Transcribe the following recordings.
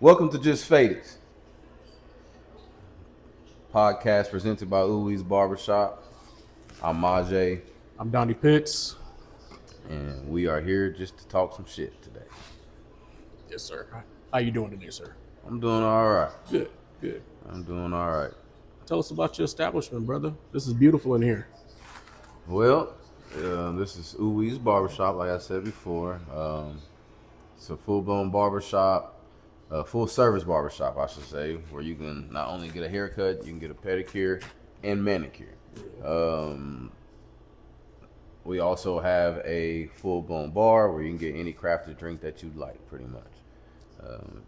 Welcome to Just Faded, podcast presented by OouWee's Barbershop. I'm Maja, I'm Donny Pitts. and we are here just to talk some shit today. Yes, sir. How you doing today, sir? I'm doing all right. Good, good. I'm doing all right. Tell us about your establishment, brother. This is beautiful in here. Well, this is OouWee's Barbershop, like I said before. It's a full-blown barbershop, full-service barbershop, I should say, where you can not only get a haircut, you can get a pedicure and manicure. We also have a full-blown bar where you can get any crafted drink that you'd like, pretty much.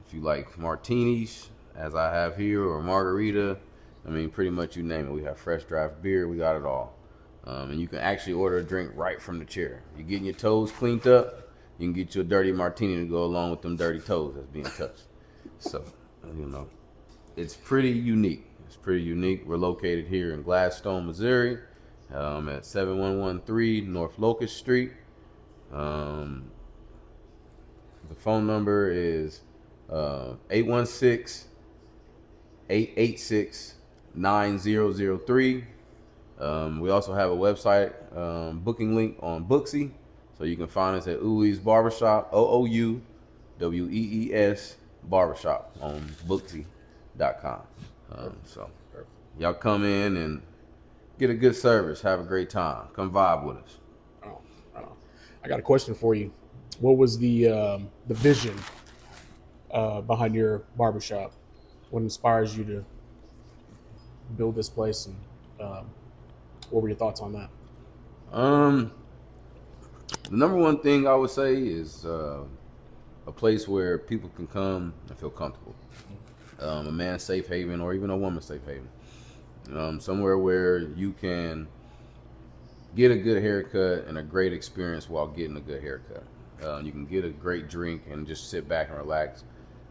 If you like martinis, as I have here, or margarita, I mean, pretty much you name it. We have fresh draft beer. We got it all. And you can actually order a drink right from the chair. You're getting your toes cleaned up, you can get you a dirty martini to go along with them dirty toes that's being touched. So, it's pretty unique. We're located here in Gladstone, Missouri, at 7113 North Locust Street. The phone number is 816-886-9003. We also have a website booking link on Booksy, so you can find us at OouWee's Barbershop, OouWees Barbershop on Booksy.com. So y'all come in and get a good service, have a great time, come vibe with us. I got a question for you. What was the vision behind your barbershop? What inspires you to build this place, and what were your thoughts on that? The number one thing I would say is a place where people can come and feel comfortable. A man's safe haven, or even a woman's safe haven. Somewhere where you can get a good haircut and a great experience while getting a good haircut. You can get a great drink and just sit back and relax.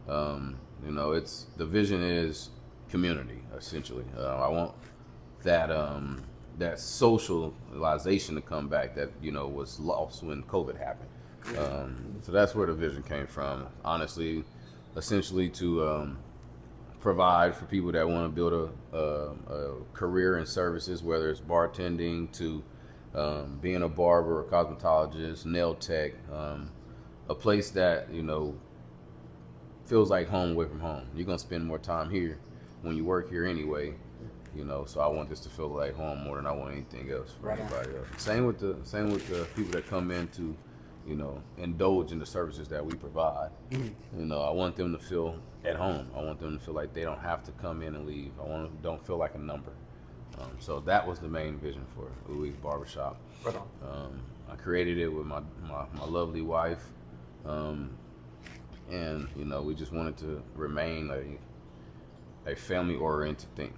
It's the vision is community, essentially. I want that socialization to come back that was lost when COVID happened. So that's where the vision came from. Honestly, essentially to provide for people that want to build a career in services, whether it's bartending to being a barber, a cosmetologist, nail tech, a place that feels like home away from home. You're gonna spend more time here when you work here anyway. So I want this to feel like home more than I want anything else for anybody else. Same with the people that come in to, indulge in the services that we provide. I want them to feel at home. I want them to feel like they don't have to come in and leave. I want them to don't feel like a number. So that was the main vision for OouWee's Barbershop. Right on. I created it with my lovely wife, and we just wanted to remain a family-oriented thing.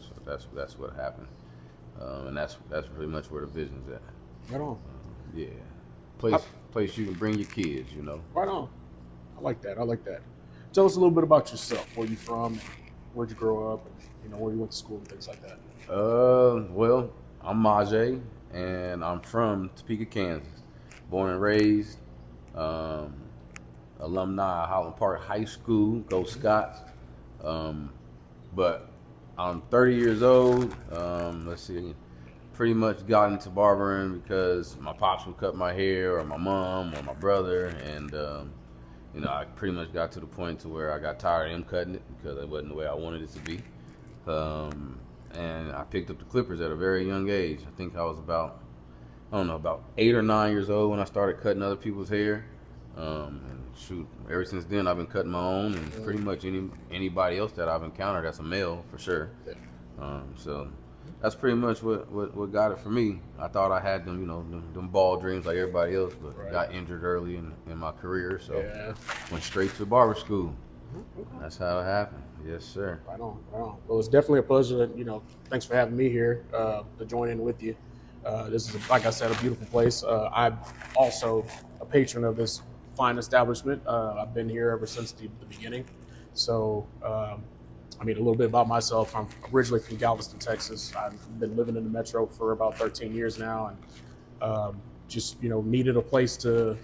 So that's what happened, and that's pretty much where the vision's at. Right on. Yeah, place you can bring your kids. Right on. I like that. Tell us a little bit about yourself. Where you from? Where'd you grow up? And where you went to school and things like that. Well, I'm Maja, and I'm from Topeka, Kansas. Born and raised, alumni of Highland Park High School, go Scots. But I'm 30 years old. Pretty much got into barbering because my pops would cut my hair, or my mom, or my brother, and I pretty much got to the point to where I got tired of him cutting it because it wasn't the way I wanted it to be. And I picked up the clippers at a very young age. I think I was about 8 or 9 years old when I started cutting other people's hair. And shoot, ever since then I've been cutting my own, and pretty much anybody else that I've encountered that's a male, for sure. So that's pretty much what got it for me. I thought I had them ball dreams like everybody else, but got injured early in my career, so went straight to barber school. That's how it happened. Yes, sir. Right on. Well, it's definitely a pleasure. Thanks for having me here to join in with you. This is, like I said, a beautiful place. I'm also a patron of this fine establishment. I've been here ever since the beginning. So, a little bit about myself. I'm originally from Galveston, Texas. I've been living in the metro for about 13 years now, and just needed a place to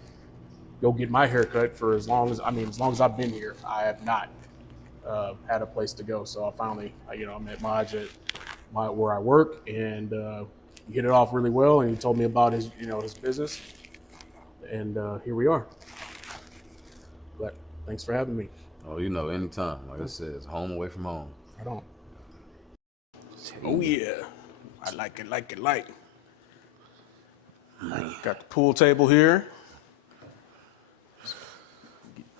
go get my haircut for as long as I've been here, I have not had a place to go. So I finally, I met Maja at where I work, and we hit it off really well. And he told me about his business, and here we are. But thanks for having me. Oh, anytime. Like I said, it's home away from home. Right on. Oh yeah, I like it. Got the pool table here.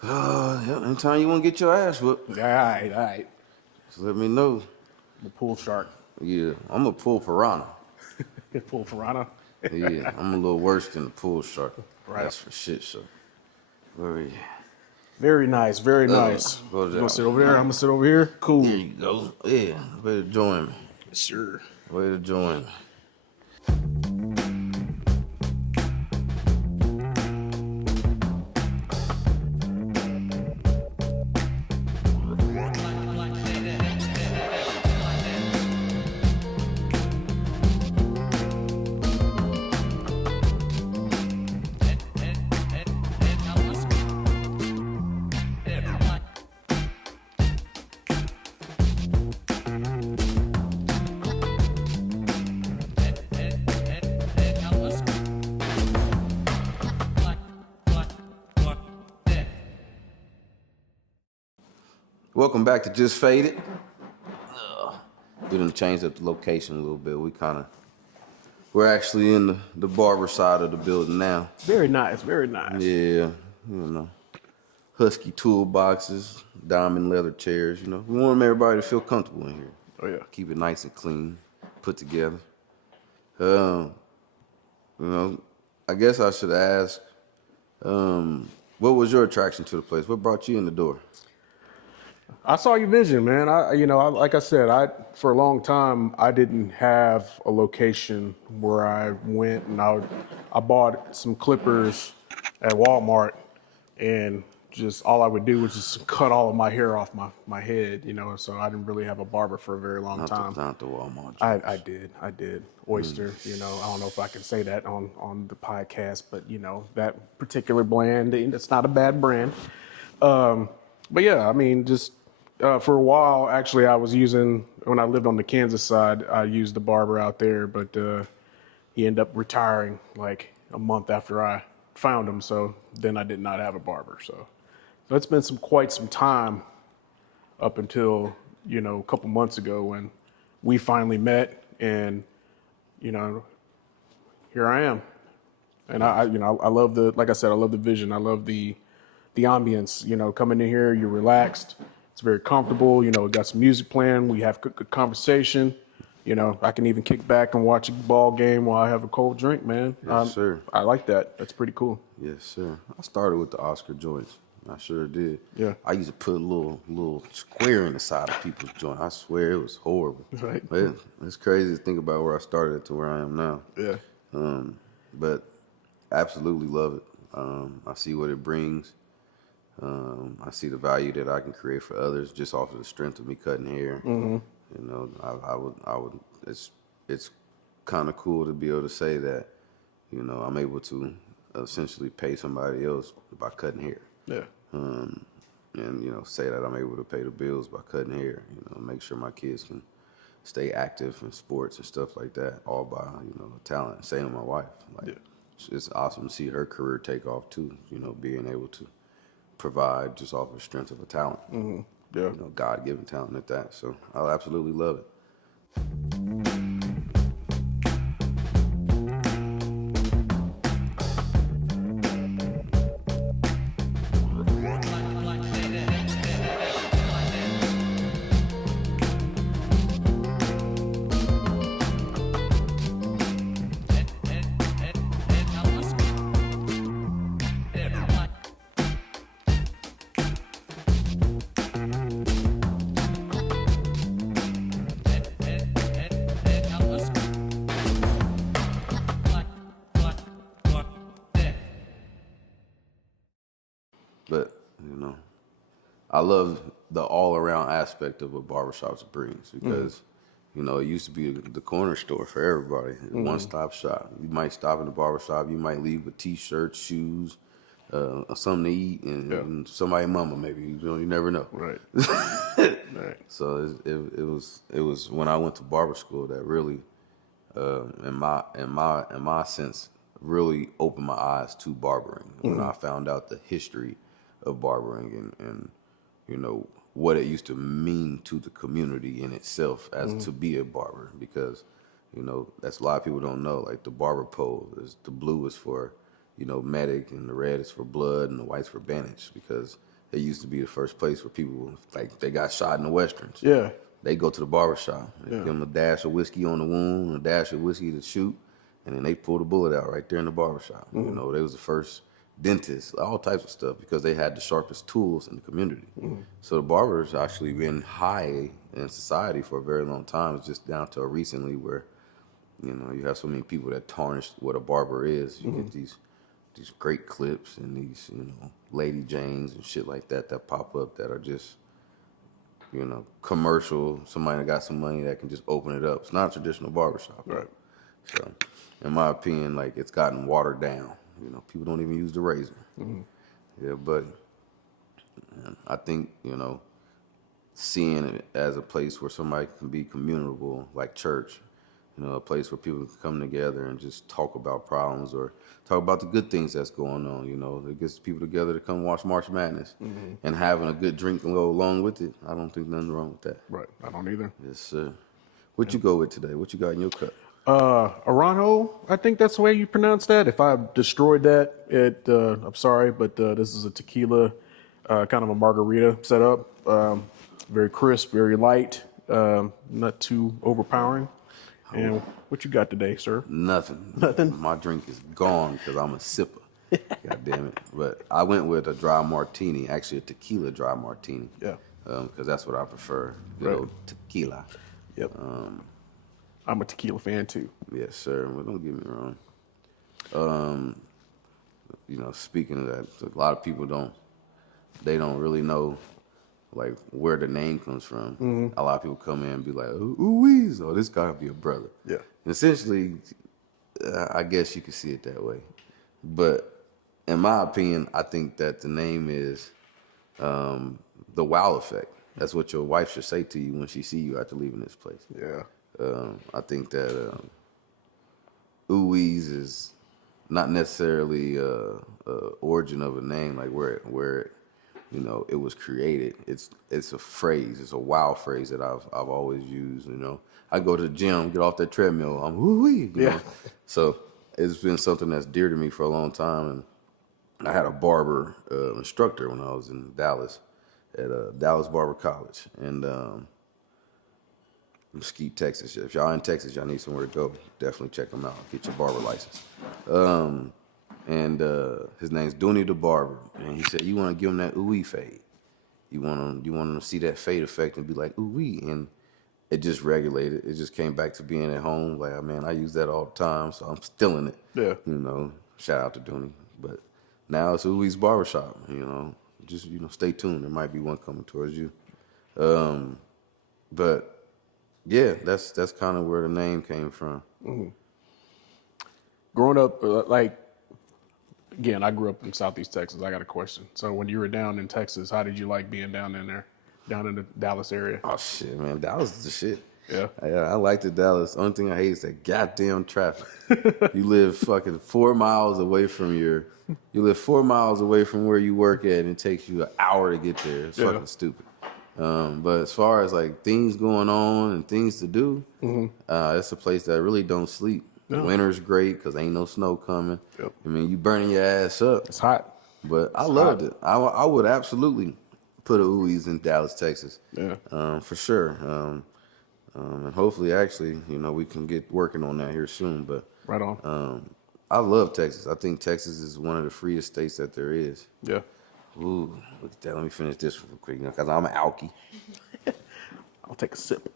Anytime you want to get your ass whooped, All right. just let me know. The pool shark. Yeah, I'm a pool piranha. Pool piranha. Yeah, I'm a little worse than the pool shark. Right. That's for shit, so. Where are you? Very nice. Very nice. go You gonna sit over there? I'm gonna sit over here. Cool. There you go. Yeah, way to join me. Sure. Way to join me. Welcome back to Just Faded. We done changed up the location a little bit. We're actually in the barber side of the building now. Very nice. Very nice. Yeah, husky toolboxes, diamond leather chairs. We want everybody to feel comfortable in here. Oh yeah. Keep it nice and clean, put together. I guess I should ask, what was your attraction to the place? What brought you in the door? I saw your vision, man. Like I said, for a long time I didn't have a location where I went, and I bought some clippers at Walmart, and just all I would do was just cut all of my hair off my head, So I didn't really have a barber for a very long time. Not the Walmart. I did. Oyster, I don't know if I can say that on the podcast, but that particular brand, it's not a bad brand. But yeah, just for a while, actually, I was using, when I lived on the Kansas side, I used the barber out there, but he ended up retiring like a month after I found him. So then I did not have a barber. So it's been quite some time up until, a couple months ago when we finally met, and, here I am. And I love like I said, I love the vision. I love the ambience, coming in here, you're relaxed. It's very comfortable. We got some music playing. We have good conversation. I can even kick back and watch a ball game while I have a cold drink, man. Yes, sir. I like that. That's pretty cool. Yes, sir. I started with the Oscar joints. I sure did. Yeah. I used to put a little square in the side of people's joint. I swear it was horrible. Right. But it's crazy to think about where I started to where I am now. Yeah. But absolutely love it. I see what it brings. I see the value that I can create for others just off of the strength of me cutting hair. Mm-hmm. I would. It's kind of cool to be able to say that, I'm able to essentially pay somebody else by cutting hair. Yeah. And say that I'm able to pay the bills by cutting hair. Make sure my kids can stay active in sports and stuff like that, all by talent. Same with my wife. It's awesome to see her career take off too. Being able to provide just off the strength of a talent. Mm-hmm. Yeah. God-given talent at that. So I absolutely love it. But, I love the all-around aspect of what Barbershops brings because, it used to be the corner store for everybody, one-stop shop. You might stop in the barbershop, you might leave with T-shirts, shoes, something to eat, and somebody mama maybe. You never know. Right. Right. So it was when I went to barber school that really, in my sense, really opened my eyes to barbering. When I found out the history of barbering and what it used to mean to the community in itself as to be a barber, because that's a lot of people don't know. Like the barber pole is the blue is for medic, and the red is for blood, and the white's for bandage, because it used to be the first place where people, like, they got shot in the westerns. Yeah. They go to the barbershop. They give them a dash of whiskey on the wound, a dash of whiskey to shoot, and then they pull the bullet out right there in the barbershop. They was the first dentists, all types of stuff, because they had the sharpest tools in the community. So the barbers actually been high in society for a very long time. It's just down to recently where, you have so many people that tarnish what a barber is. You get these great clips and these, Lady Janes and shit like that pop up that are just, commercial. Somebody that got some money that can just open it up. It's not a traditional barbershop. Right. So, in my opinion, like, it's gotten watered down. People don't even use the razor. Yeah, but I think, seeing it as a place where somebody can be communal, like church, a place where people can come together and just talk about problems or talk about the good things that's going on. It gets people together to come watch March Madness and having a good drink and go along with it. I don't think nothing wrong with that. Right. I don't either. Yes, sir. What you go with today? What you got in your cup? Aranjo, I think that's the way you pronounce that. If I destroyed that, I'm sorry, but this is a tequila, kind of a margarita setup. Very crisp, very light, not too overpowering. And what you got today, sir? Nothing. Nothing? My drink is gone because I'm a sipper. God damn it. But I went with a dry martini, actually a tequila dry martini. Yeah. Because that's what I prefer. Good old tequila. Yep. I'm a tequila fan too. Yes, sir. Well, don't get me wrong. Speaking of that, a lot of people don't really know, like, where the name comes from. A lot of people come in and be like, OouWee, so this gotta be a brother. Yeah. And essentially, I guess you could see it that way. But in my opinion, I think that the name is the wow effect. That's what your wife should say to you when she see you after leaving this place. Yeah. I think that OouWee's is not necessarily origin of a name, like where it was created. It's a phrase. It's a wow phrase that I've always used. I go to the gym, get off that treadmill, I'm OouWee. You know? So it's been something that's dear to me for a long time. And I had a barber instructor when I was in Dallas at Dallas Barber College, and Mesquite, Texas. If y'all in Texas, y'all need somewhere to go, definitely check them out. Get your barber license. And his name's Donny the barber, and he said, you want to give him that OouWee fade. You want him to see that fade effect and be like, OouWee. And it just regulated. It just came back to being at home. Like, man, I use that all the time, so I'm still in it. Yeah. Shout out to Donny. But now it's OouWee's Barbershop. Just stay tuned. There might be one coming towards you. But yeah, that's kind of where the name came from. Growing up, again, I grew up in Southeast Texas. I got a question. So when you were down in Texas, how did you like being down in there, down in the Dallas area? Oh shit, man, Dallas is the shit. Yeah, I like the Dallas. Only thing I hate is that goddamn traffic. You live fucking 4 miles away from where you work at, and it takes you an hour to get there. It's fucking stupid. But as far as like things going on and things to do, it's a place that really don't sleep. No. Winter's great because ain't no snow coming. Yep. I mean, you burning your ass up. It's hot. But I loved it. I would absolutely put a OouWee's in Dallas, Texas. Yeah. For sure. And hopefully, actually, we can get working on that here soon. But right on. I love Texas. I think Texas is one of the freest states that there is. Yeah. Ooh, look at that. Let me finish this real quick, because I'm an alky. I'll take a sip.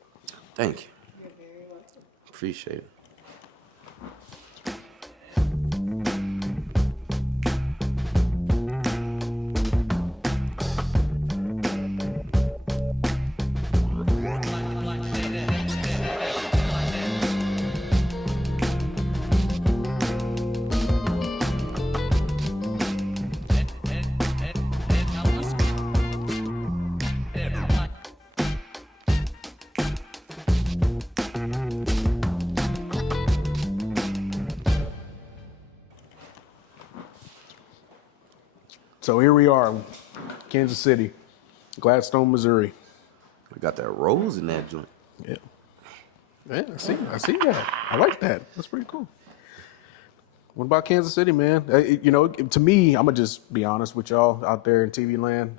Thank you. You're very welcome. Appreciate it. So here we are, Kansas City, Gladstone, Missouri. We got that rose in that joint. Yeah. Yeah, I see that. I like that. That's pretty cool. What about Kansas City, man? You know, to me, I'm gonna just be honest with y'all out there in TV land.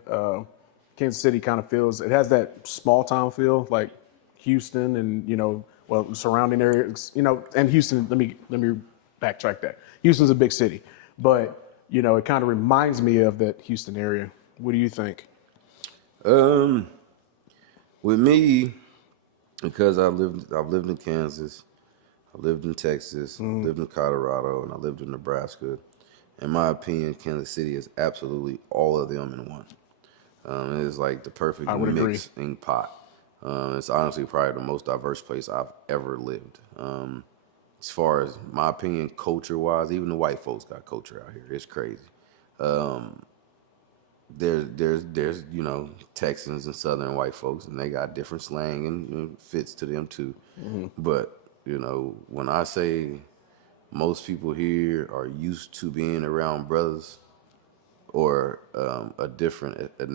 Kansas City kind of feels, it has that small town feel, like Houston and, you know, well, surrounding areas, you know, and Houston. Let me backtrack that. Houston's a big city, but you know, it kind of reminds me of that Houston area. What do you think? With me, because I've lived in Kansas, I lived in Texas, lived in Colorado, and I lived in Nebraska. In my opinion, Kansas City is absolutely all of them in one. It is like the perfect mixing pot. It's honestly probably the most diverse place I've ever lived. As far as my opinion, culture-wise, even the white folks got culture out here. It's crazy. There's you know, Texans and Southern white folks, and they got different slang and fits to them too. But you know, when I say most people here are used to being around brothers or a different, yeah,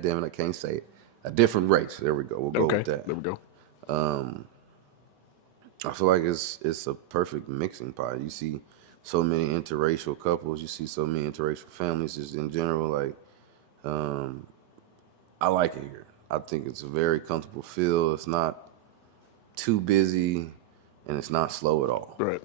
damn it, I can't say it. A different race. There we go. We'll go with that. There we go. I feel like it's a perfect mixing pot. You see so many interracial couples. You see so many interracial families. Just in general, like I like it here. I think it's a very comfortable feel. It's not too busy, and it's not slow at all. Right.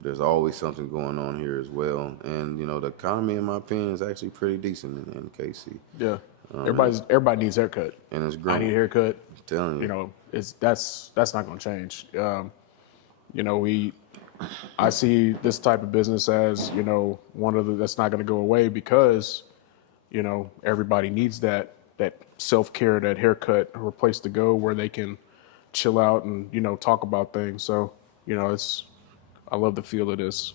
There's always something going on here as well, and you know, the economy, in my opinion, is actually pretty decent in KC. Yeah. Everybody needs a haircut. And it's growing. I need a haircut. I'm telling you. You know, that's not going to change. You know, I see this type of business as, you know, that's not going to go away because, you know, everybody needs that self-care, that haircut, or a place to go where they can chill out and, you know, talk about things. So, you know, I love the feel of this.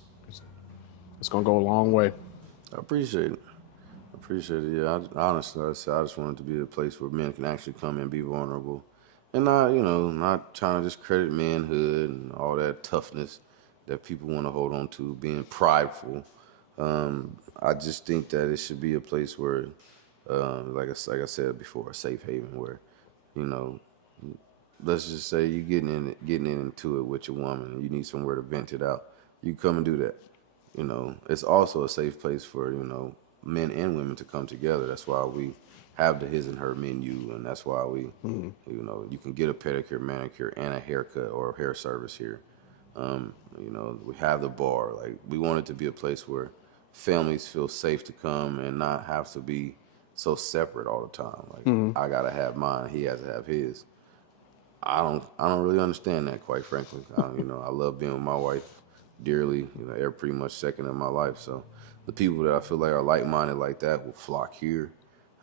It's going to go a long way. I appreciate it. Yeah, honestly, I just want it to be a place where men can actually come and be vulnerable, and not trying to discredit manhood and all that toughness that people want to hold on to, being prideful. I just think that it should be a place where, like I said before, a safe haven where, you know, let's just say you getting into it with your woman and you need somewhere to vent it out. You come and do that. You know, it's also a safe place for, you know, men and women to come together. That's why we have the his and her menu, and that's why we, you know, you can get a pedicure, manicure, and a haircut or a hair service here. You know, we have the bar. Like, we want it to be a place where families feel safe to come and not have to be so separate all the time. Like, I gotta have mine, he has to have his. I don't really understand that, quite frankly. You know, I love being with my wife dearly. You know, they're pretty much second in my life, so the people that I feel like are like-minded like that will flock here,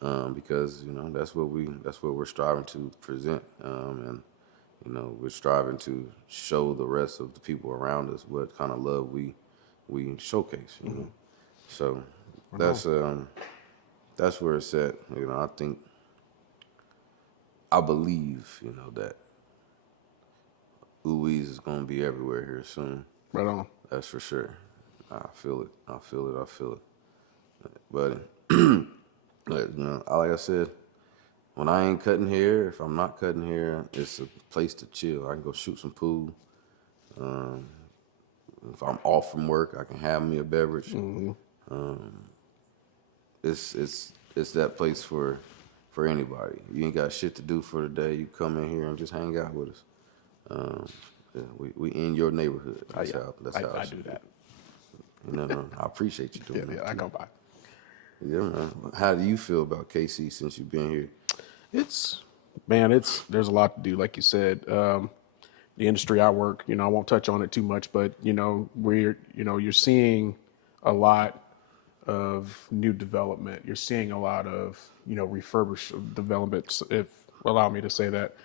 because, you know, that's what we're striving to present, and, you know, we're striving to show the rest of the people around us what kind of love we showcase. You know? So that's where it's at. You know, I believe, you know, that OouWee is gonna be everywhere here soon. Right on. That's for sure. I feel it. But, you know, like I said, when I ain't cutting hair, if I'm not cutting hair, it's a place to chill. I can go shoot some pool. If I'm off from work, I can have me a beverage. It's that place for anybody. You ain't got shit to do for the day. You come in here and just hang out with us. Yeah, we in your neighborhood. That's how I do that. No, I appreciate you doing that. Yeah, I go by. Yeah, man. How do you feel about KC since you've been here? There's a lot to do, like you said. The industry I work, you know, I won't touch on it too much, but, you know, you're seeing a lot of new development. You're seeing a lot of, you know, refurbished developments, if allow me to say that.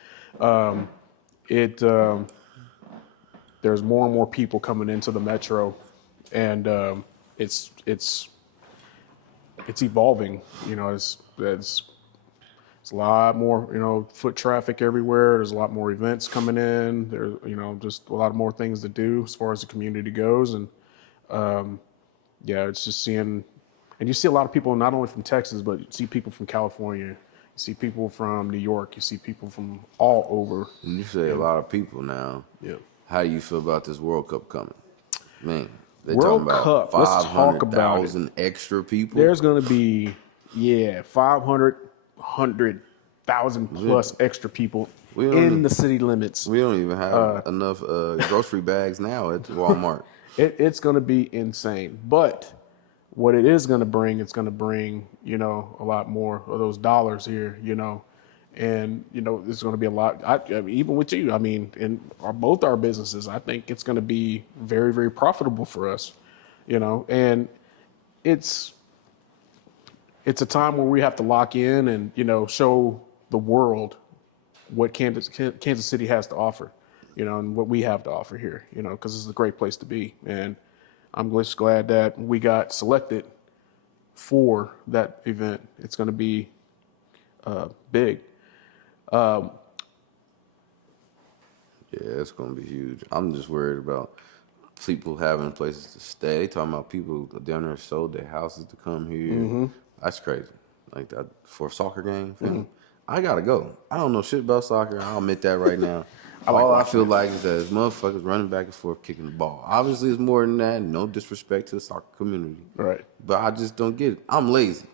There's more and more people coming into the metro, and it's evolving. You know, it's a lot more, you know, foot traffic everywhere. There's a lot more events coming in. There's, you know, just a lot more things to do as far as the community goes, and Yeah, it's just seeing, and you see a lot of people not only from Texas, but you see people from California, you see people from New York, you see people from all over. You say a lot of people now. Yeah. How do you feel about this World Cup coming? Man, they talking World about Cup. Let's talk about it. 500,000 extra people. There's going to be 100,000 plus extra people in the city limits. We don't even have enough grocery bags now at Walmart. It's going to be insane. But what it is going to bring, it's going to bring, a lot more of those dollars here, and, there's going to be a lot. I mean, even with you, in both our businesses, I think it's going to be very, very profitable for us, and it's a time where we have to lock in and, show the world what Kansas City has to offer, and what we have to offer here, because it's a great place to be. And I'm just glad that we got selected for that event. It's going to be big. Yeah, it's going to be huge. I'm just worried about people having places to stay. They talking about people down there sold their houses to come here. Mm-hmm. That's crazy. Like that for a soccer game. Mm-hmm. I gotta go. I don't know shit about soccer. I'll admit that right now. All I feel like is that it's motherfuckers running back and forth kicking the ball. Obviously, it's more than that. No disrespect to the soccer community. Right. But I just don't get it. I'm lazy.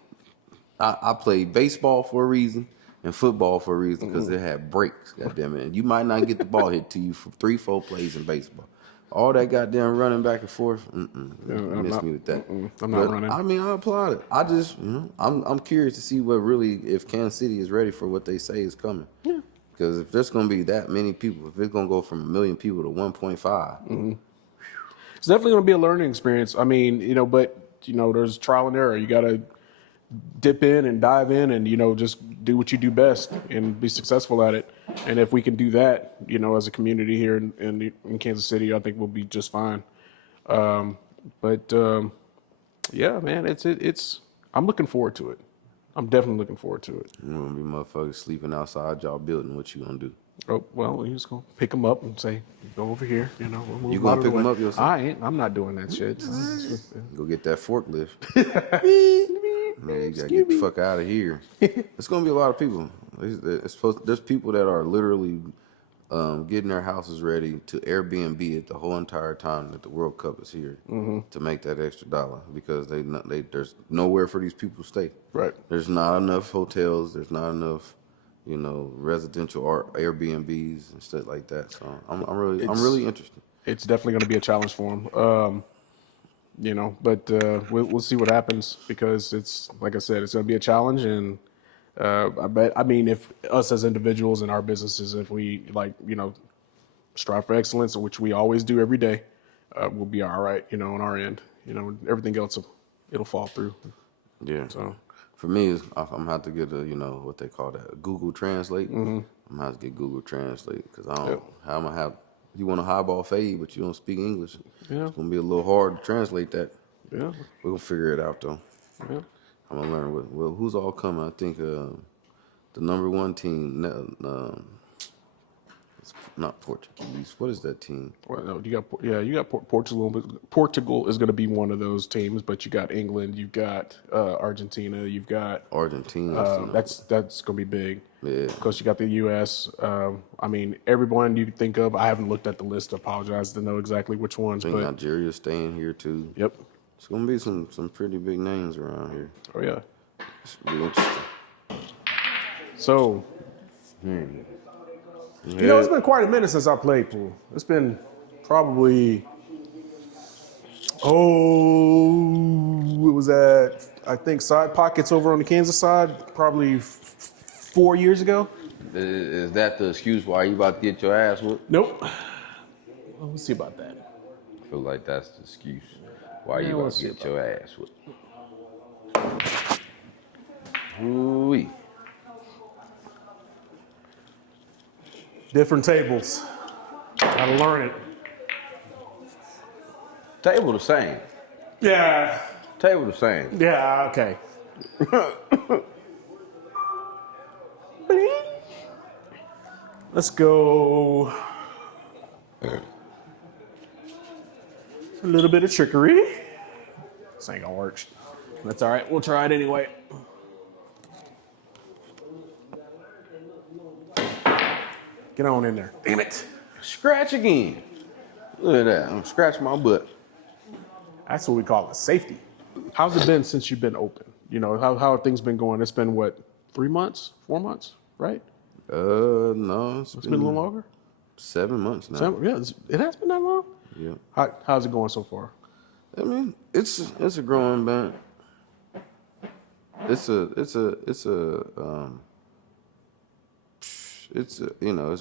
I play baseball for a reason and football for a reason because it had breaks, goddamn it. And you might not get the ball hit to you for 3-4 plays in baseball. All that goddamn running back and forth, miss me with that. I'm not running. I mean, I applaud it. I just, I'm curious to see what really, if Kansas City is ready for what they say is coming. Yeah. Because if there's going to be that many people, if it's going to go from 1 million people to 1.5. It's definitely going to be a learning experience. I mean, but, there's trial and error. You got to dip in and dive in and, just do what you do best and be successful at it. And if we can do that, as a community here in Kansas City, I think we'll be just fine. Yeah, man, it's I'm looking forward to it. I'm definitely looking forward to it. You want to be motherfuckers sleeping outside y'all building, what you going to do? Oh, well, you're just going to pick them up and say, go over here, we'll You going to pick them up yourself? I'm not doing that shit. Go get that forklift. Man, you gotta get the fuck out of here. It's gonna be a lot of people. There's people that are literally getting their houses ready to Airbnb it the whole entire time that the World Cup is here to make that extra dollar because there's nowhere for these people to stay. Right. There's not enough hotels. There's not enough, residential Airbnbs and stuff like that. So I'm really interested. It's definitely going to be a challenge for them. But we'll see what happens because it's, like I said, it's going to be a challenge. And if us as individuals in our businesses, if we strive for excellence, which we always do every day, we'll be all right, on our end. Everything else, it'll fall through. Yeah. So for me, I'm going to have to get what they call that, Google Translate. I'm going to have to get Google Translate because I don't, how am I have, you want a highball fade, but you don't speak English. Yeah. It's going to be a little hard to translate that. Yeah. We're going to figure it out, though. Yeah. I'm going to learn. Who's all coming? I think the number one team, it's not Portuguese. What is that team? Well, no, you got Portugal. Portugal is going to be one of those teams, but you got England, you've got Argentina, you've got Argentina. That's going to be big. Yeah. Because you got the U.S. Everyone you think of. I haven't looked at the list. I apologize to know exactly which ones. I think Nigeria's staying here too. Yep. It's gonna be some pretty big names around here. Oh yeah. It's really interesting. So. It's been quite a minute since I played pool. It's been probably. It was at, I think, Side Pockets over on the Kansas side, probably 4 years ago. Is that the excuse why you about to get your ass whooped? Nope. Well, we'll see about that. I feel like that's the excuse why you about to get your ass whooped. OouWee. Different tables. Gotta learn it. Table the same. Yeah. Table the same. Yeah, okay. Let's go. A little bit of trickery. This ain't gonna work. That's all right. We'll try it anyway. Get on in there. Damn it. Scratch again. Look at that. I'm scratching my butt. That's what we call a safety. How's it been since you've been open? You know, how have things been going? It's been what, 3 months, 4 months, right? No, it's been a little longer. 7 months now. Yeah, it has been that long. Yeah. How's it going so far? I mean, it's a growing band. It's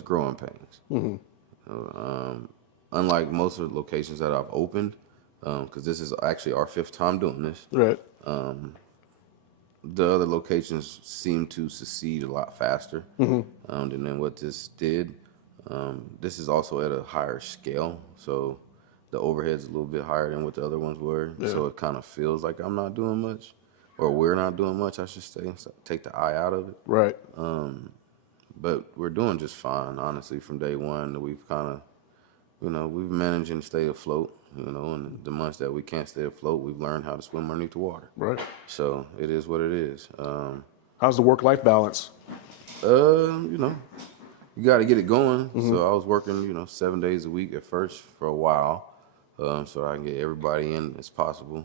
growing pains. Mm-hmm. Unlike most of the locations that I've opened, because this is actually our 5th time doing this. Right. The other locations seem to succeed a lot faster than what this did. This is also at a higher scale, so the overhead's a little bit higher than what the other ones were. Yeah. So it kind of feels like I'm not doing much, or we're not doing much, I should say. So take the eye out of it. Right. But we're doing just fine, honestly, from day one. We've kind of, we've managed to stay afloat. And the months that we can't stay afloat, we've learned how to swim underneath the water. Right. So it is what it is. How's the work-life balance? You got to get it going. Mm-hmm. So I was working, 7 days a week at first for a while, so I can get everybody in as possible,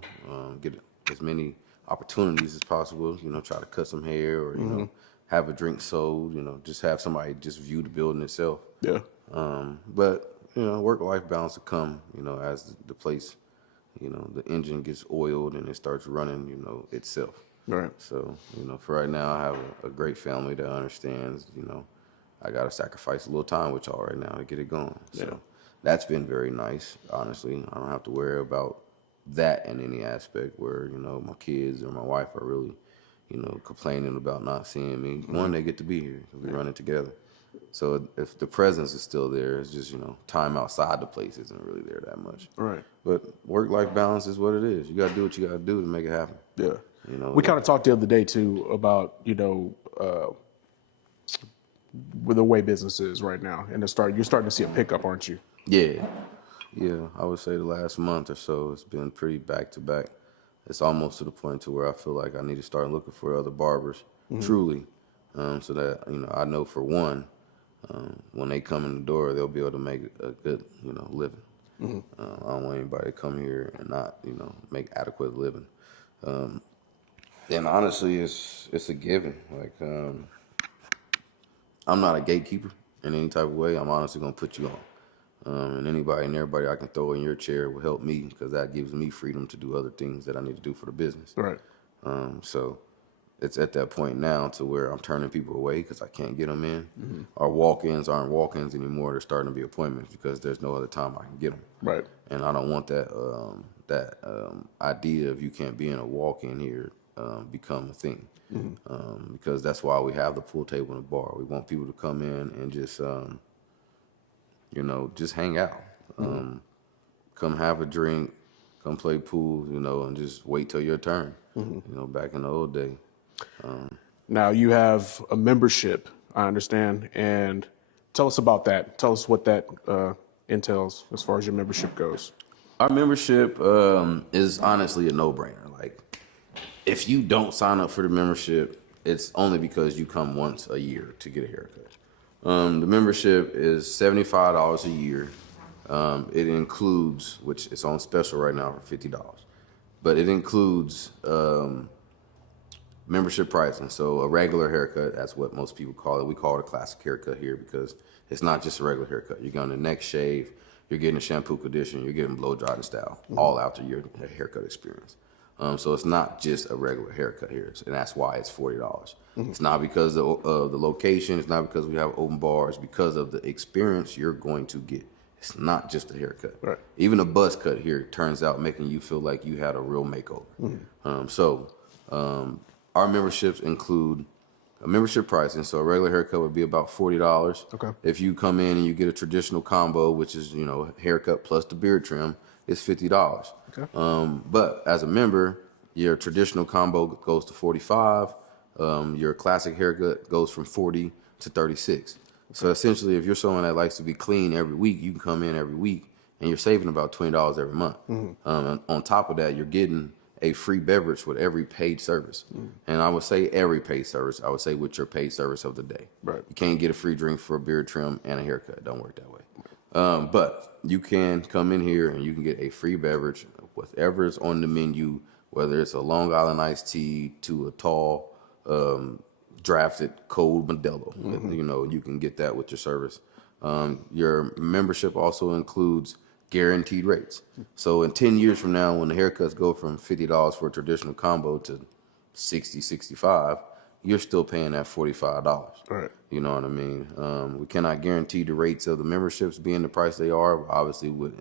get as many opportunities as possible. Try to cut some hair or have a drink sold. Just have somebody just view the building itself. Yeah. But work-life balance will come, as the place, the engine gets oiled and it starts running, itself. Right. So, for right now, I have a great family that understands, I got to sacrifice a little time with y'all right now to get it going. So yeah. That's been very nice, honestly. I don't have to worry about that in any aspect where, my kids or my wife are really, complaining about not seeing me. Mm-hmm. One, they get to be here. We run it together. So if the presence is still there, it's just, time outside the place isn't really there that much. Right. But work-life balance is what it is. You got to do what you got to do to make it happen. Yeah. We kind of talked the other day, too, about, with the way business is right now. And you're starting to see a pickup, aren't you? Yeah. Yeah. I would say the last month or so, it's been pretty back-to-back. It's almost to the point to where I feel like I need to start looking for other barbers, truly, so that, I know for one, when they come in the door, they'll be able to make a good, living. Mm-hmm. I don't want anybody to come here and not, make adequate living. And honestly, it's a given. Like, I'm not a gatekeeper in any type of way. I'm honestly gonna put you on, and anybody and everybody I can throw in your chair will help me because that gives me freedom to do other things that I need to do for the business. Right. So it's at that point now to where I'm turning people away because I can't get them in. Mm-hmm. Our walk-ins aren't walk-ins anymore. They're starting to be appointments because there's no other time I can get them. Right. And I don't want that idea of you can't be in a walk-in here become a thing. Mm-hmm. Because that's why we have the pool table and the bar. We want people to come in and just, just hang out. Mm-hmm. Come have a drink, come play pool, and just wait till your turn. Mm-hmm. Back in the old day. Now you have a membership, I understand, and tell us about that. Tell us what that entails as far as your membership goes. Our membership is honestly a no-brainer. Like, if you don't sign up for the membership, it's only because you come once a year to get a haircut. The membership is $75 a year. It includes, which is on special right now for $50, but it includes membership pricing. So a regular haircut, that's what most people call it. We call it a classic haircut here because it's not just a regular haircut. You're getting a neck shave, you're getting a shampoo conditioner, you're getting blow dry and style, all after your haircut experience. So it's not just a regular haircut here, and that's why it's $40. Mm-hmm. It's not because of the location. It's not because we have open bars. It's because of the experience you're going to get. It's not just a haircut. Right. Even a buzz cut here turns out making you feel like you had a real makeover. Mm-hmm. Our memberships include a membership pricing. So a regular haircut would be about $40. Okay. If you come in and you get a traditional combo, which is haircut plus the beard trim, it's $50. Okay. But as a member, your traditional combo goes to $45. Your classic haircut goes from $40 to $36. Okay. So essentially, if you're someone that likes to be clean every week, you can come in every week and you're saving about $20 every month. Mm-hmm. And on top of that, you're getting a free beverage with every paid service. And I would say every paid service. I would say with your paid service of the day. Right. You can't get a free drink for a beard trim and a haircut. It don't work that way. But you can come in here and you can get a free beverage, whatever is on the menu, whether it's a Long Island iced tea to a tall, drafted cold Modelo. You know, you can get that with your service. Your membership also includes guaranteed rates. So in 10 years from now, when the haircuts go from $50 for a traditional combo to 60, 65, you're still paying that $45. Right. You know what I mean? We cannot guarantee the rates of the memberships being the price they are. Obviously, with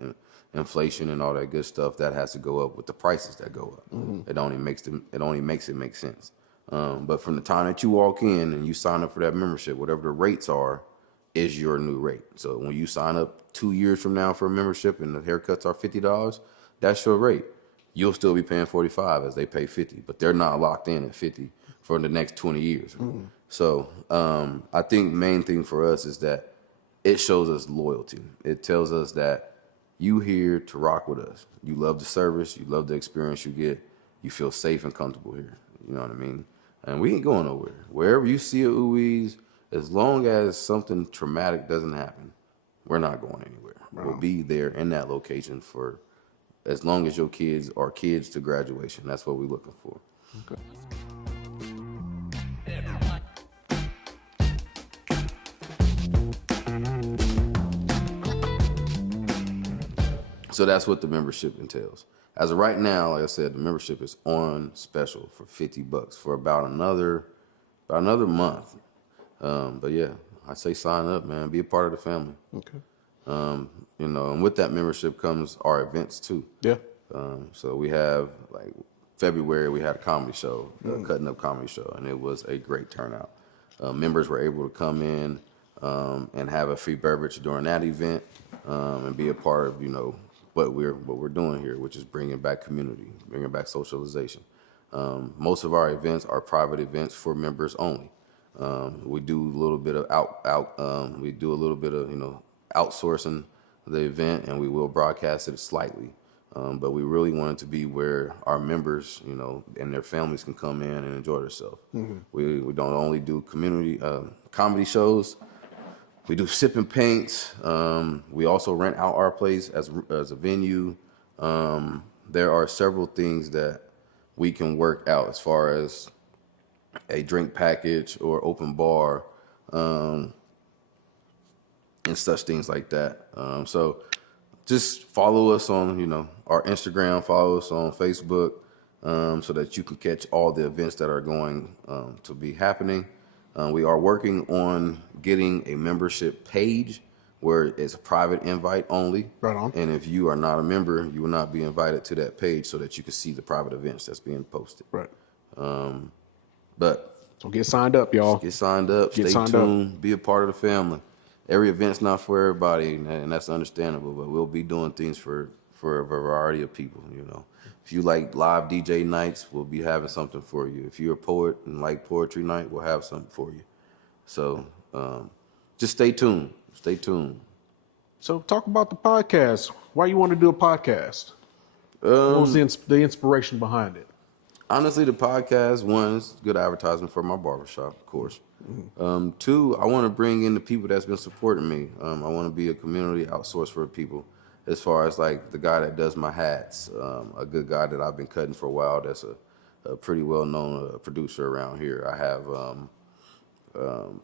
inflation and all that good stuff, that has to go up with the prices that go up. It only makes it make sense. But from the time that you walk in and you sign up for that membership, whatever the rates are, is your new rate. So when you sign up 2 years from now for a membership and the haircuts are $50, that's your rate. You'll still be paying $45 as they pay $50, but they're not locked in at $50 for the next 20 years. So I think the main thing for us is that it shows us loyalty. It tells us that you here to rock with us. You love the service. You love the experience you get. You feel safe and comfortable here. You know what I mean? And we ain't going nowhere. Wherever you see a OouWee's, as long as something traumatic doesn't happen, we're not going anywhere. We'll be there in that location for as long as your kids are kids to graduation. That's what we're looking for. Okay. So that's what the membership entails. As of right now, like I said, the membership is on special for $50 for about another month. But yeah, I say sign up, man. Be a part of the family. Okay. You know, and with that membership comes our events too. Yeah. So we have, like, February, we had a comedy show, a cutting up comedy show, and it was a great turnout. Members were able to come in and have a free beverage during that event and be a part of, you know, what we're doing here, which is bringing back community, bringing back socialization. Most of our events are private events for members only. We do a little bit of outsourcing the event, and we will broadcast it slightly. But we really want it to be where our members, you know, and their families can come in and enjoy themselves. We don't only do comedy shows. We do sip and paints. We also rent out our place as a venue. There are several things that we can work out as far as a drink package or open bar, and such things like that. So just follow us on, you know, our Instagram, follow us on Facebook, so that you can catch all the events that are going to be happening. We are working on getting a membership page where it's a private invite only. Right on. And if you are not a member, you will not be invited to that page so that you can see the private events that's being posted. Right. But So get signed up, y'all. get signed up, stay tuned, be a part of the family. Every event's not for everybody, and that's understandable, but we'll be doing things for a variety of people, you know. If you like live DJ nights, we'll be having something for you. If you're a poet and like poetry night, we'll have something for you. So just stay tuned. Stay tuned. So talk about the podcast. Why you want to do a podcast? What was the inspiration behind it? Honestly, the podcast, one, is good advertisement for my barbershop, of course. Two, I want to bring in the people that's been supporting me. I want to be a community outsource for people, as far as like the guy that does my hats, a good guy that I've been cutting for a while. That's a pretty well-known producer around here. I have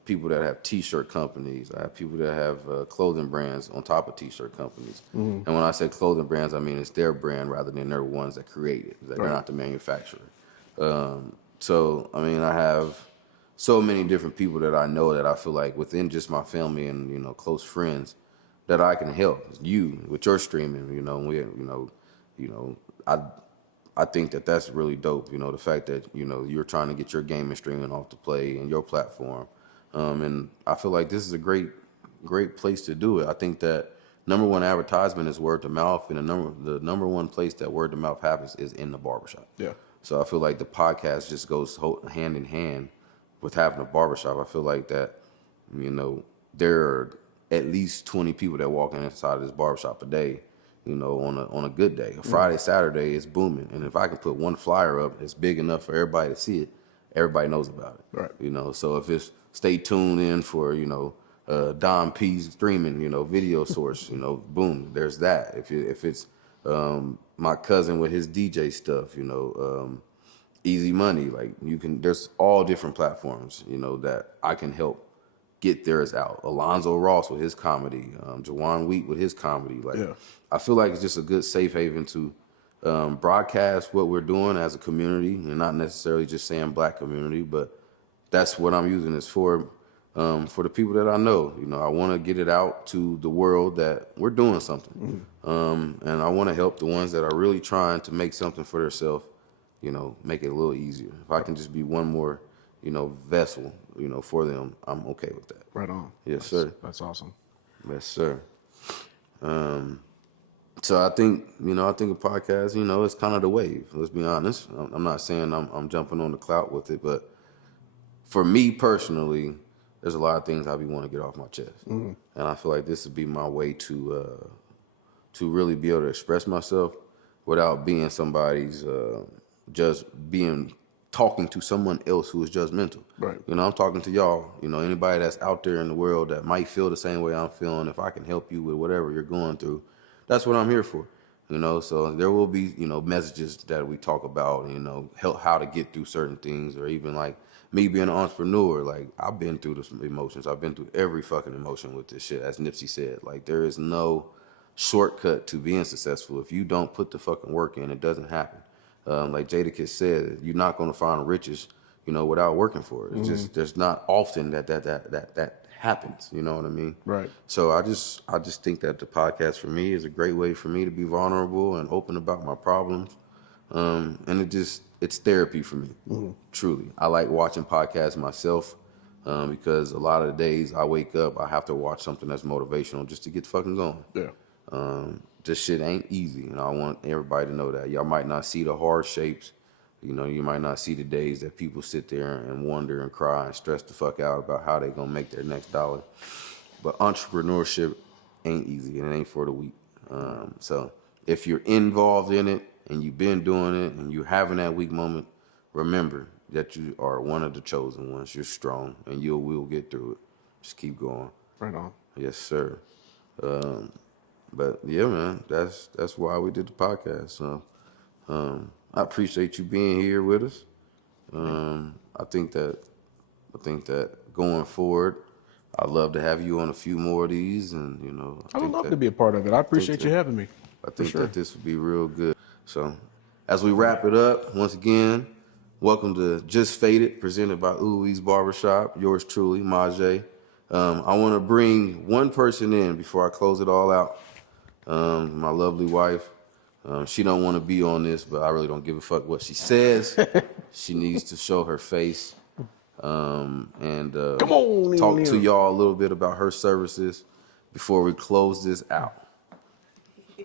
people that have T-shirt companies. I have people that have clothing brands on top of T-shirt companies. And when I say clothing brands, I mean it's their brand rather than they're ones that create it. They're not the manufacturer. So, I mean, I have so many different people that I know that I feel like within just my family and, you know, close friends that I can help you with your streaming, you know, I think that that's really dope. You know, the fact that, you know, you're trying to get your gaming streaming off the play and your platform. And I feel like this is a great place to do it. I think that number one advertisement is word of mouth, and the number one place that word of mouth happens is in the barbershop. Yeah. So I feel like the podcast just goes hand in hand with having a barbershop. I feel like that, you know, there are at least 20 people that walk inside of this barbershop a day, you know, on a good day. A Friday, Saturday is booming. And if I can put one flyer up that's big enough for everybody to see it, everybody knows about it. Right. You know, so if it's stay tuned in for, you know, Don P's streaming, you know, video source, you know, boom, there's that. If it's my cousin with his DJ stuff, you know, Easy Money, like there's all different platforms, you know, that I can help get theirs out. Alonzo Ross with his comedy, Jawan Wheat with his comedy. Like, I feel like it's just a good safe haven to broadcast what we're doing as a community, and not necessarily just saying black community, but that's what I'm using this for the people that I know. You know, I want to get it out to the world that we're doing something. And I want to help the ones that are really trying to make something for themselves, you know, make it a little easier. If I can just be one more, you know, vessel, you know, for them, I'm okay with that. Right on. Yes, sir. That's awesome. Yes, sir. So I think a podcast, you know, it's kind of the wave. Let's be honest. I'm not saying I'm jumping on the clout with it, but for me personally, there's a lot of things I be wanting to get off my chest, and I feel like this would be my way to really be able to express myself without being somebody's talking to someone else who is judgmental. Right. You know, I'm talking to y'all. You know, anybody that's out there in the world that might feel the same way I'm feeling. If I can help you with whatever you're going through, that's what I'm here for. You know, so there will be, you know, messages that we talk about, you know, help how to get through certain things, or even like me being an entrepreneur. Like, I've been through the emotions. I've been through every fucking emotion with this shit, as Nipsey said. Like, there is no shortcut to being successful. If you don't put the fucking work in, it doesn't happen. Like Jadakiss said, you're not going to find riches, you know, without working for it. It's just, there's not often that happens. You know what I mean? Right. So I just think that the podcast for me is a great way for me to be vulnerable and open about my problems. And it's therapy for me. Truly. I like watching podcasts myself, because a lot of the days I wake up, I have to watch something that's motivational just to get fucking going. Yeah. This shit ain't easy, and I want everybody to know that. Y'all might not see the hard shapes. You know, you might not see the days that people sit there and wonder and cry and stress the fuck out about how they gonna make their next dollar. But entrepreneurship ain't easy, and it ain't for the weak. So if you're involved in it and you've been doing it and you're having that weak moment, remember that you are one of the chosen ones. You're strong, and you will get through it. Just keep going. Right on. Yes, sir. But yeah, man, that's why we did the podcast. So I appreciate you being here with us. I think that going forward, I'd love to have you on a few more of these, and you know, I would love to be a part of it. I appreciate you having me. I think that this would be real good. So as we wrap it up, once again, welcome to Just Faded, presented by OouWee's Barbershop. Yours truly, Maja. I want to bring one person in before I close it all out. My lovely wife. She don't want to be on this, but I really don't give a fuck what she says. She needs to show her face, and Come on, talk to y'all a little bit about her services before we close this out.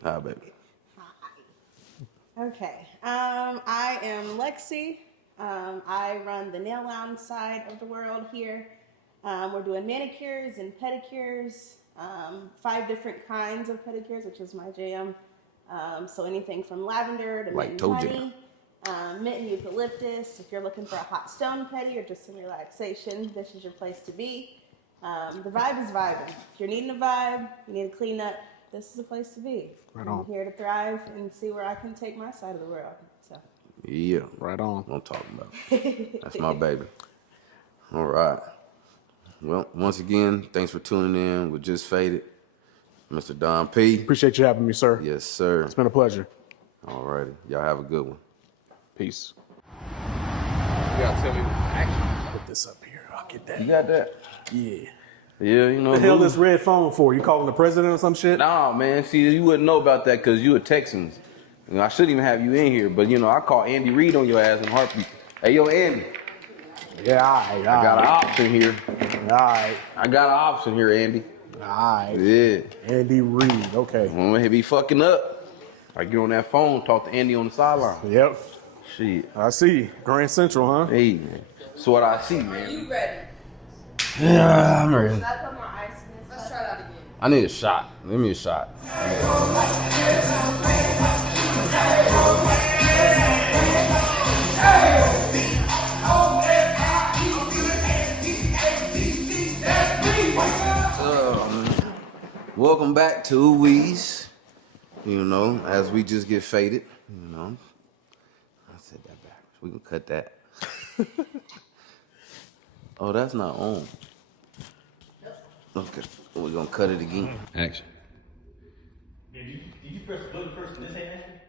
Hi, baby. Okay. I am Lexi. I run the nail lounge side of the world here. We're doing manicures and pedicures, 5 different kinds of pedicures, which is my jam. So anything from lavender to Like mint toe honey, mint and eucalyptus. If you're looking for a hot stone pedi or just some relaxation, this is your place to be. The vibe is vibing. If you're needing a vibe, you need a cleanup, this is the place to be. Right on. I'm here to thrive and see where I can take my side of the world. So. Yeah. Right on. What I'm talking about. That's my baby. All right. Well, once again, thanks for tuning in with Just Faded. Mr. Don P. Appreciate you having me, sir. Yes, sir. It's been a pleasure. All righty. Y'all have a good one. Peace. You gotta tell me action. Put this up here. I'll get that. You got that? Yeah. Yeah, you know. What the hell this red phone for? You calling the president or some shit? Nah, man. See, you wouldn't know about that because you a Texan. You know, I shouldn't even have you in here, but you know, I call Andy Reid on your ass in a heartbeat. Hey, yo, Andy. Yeah, all right. I got an option here. All right. I got an option here, Andy. All right. Yeah. Andy Reid. Okay. When he be fucking up, I get on that phone, talk to Andy on the sideline. Yep. Shit. I see. Grand Central, huh? Hey, man. That's what I see, man. Are you ready? Yeah, I'm ready. Should I put more ice in this? Let's try that again. I need a shot. Give me a shot. Welcome back to OouWee's. You know, as we just get faded. You know, I said that backwards. We can cut that. Oh, that's not on. Okay, we're gonna cut it again. Action. Did you press the button first and this ain't action?